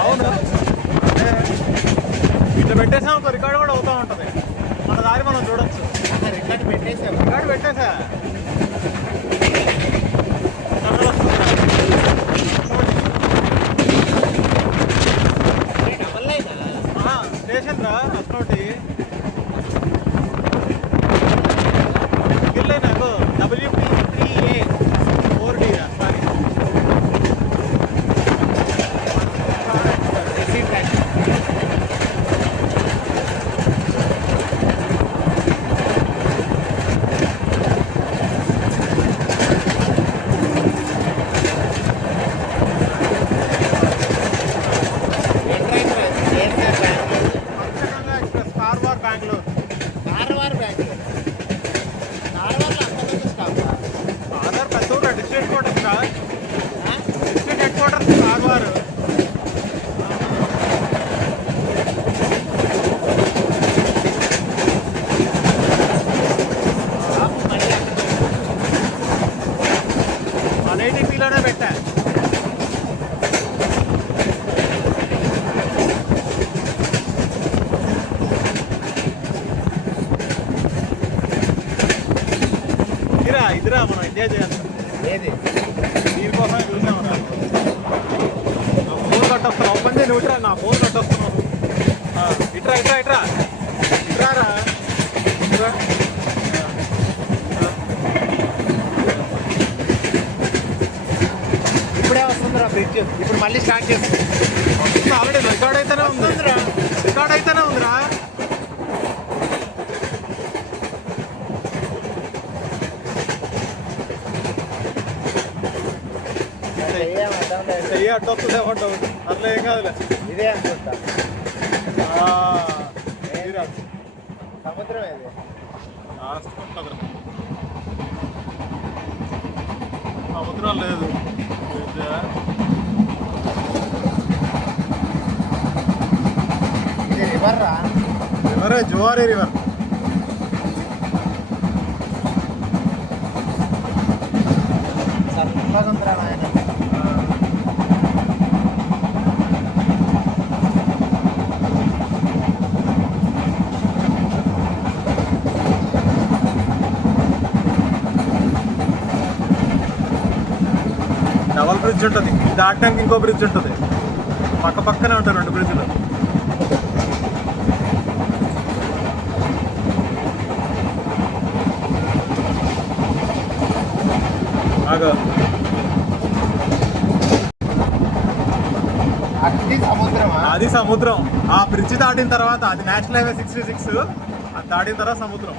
అవును, ఇట్లా పెట్టేసాం ఒక రికార్డు కూడా అవుతూ ఉంటుంది. మన దారి మనం చూడొచ్చు. రికార్డు పెట్టేసా. స్టేషన్ రా అట్నోటి గిల్లే నాకు WP3A 4D సారీ. ATPలోనే పెట్టా. ఇదిరా మనం ఎంజాయ్ చేయాలి. ఏది దీనికోసమే చూసాము రా. నా ఫోన్ కట్టొస్తాను. ఓపెన్ చేసి నువ్వు నా ఫోన్ కట్టొస్తున్నావు. ఇట్రా ఇట్రా ఇట్రా ఇట్రారా ఇట్రా. ఇప్పుడే వస్తుందిరా బ్రిడ్జ్. ఇప్పుడు మళ్ళీ స్టార్ట్ చేస్తుంది. ఆల్రెడీ రికార్డ్ అయితేనే ఉందిరా. రికార్డ్ అయితేనే ఉందిరా. చెయ్యి అడ్డొస్తుంది ఏమంటావు? అట్లా ఏం కాదులే. ఇదే అనుకుంటా. సముద్రం ఇది సముద్రం లేదు. ఇది రివర్ రా. రివరే జువారీ రివర్. సముద్రం ఆయన డబల్ బ్రిడ్జ్ ఉంటుంది. దాటడానికి ఇంకో బ్రిడ్జ్ ఉంటుంది. పక్క పక్కనే ఉంటాయి రెండు బ్రిడ్జ్లు. అది సముద్రం. ఆ బ్రిడ్జ్ దాటిన తర్వాత అది నేషనల్ హైవే 66. అది దాటిన తర్వాత సముద్రం.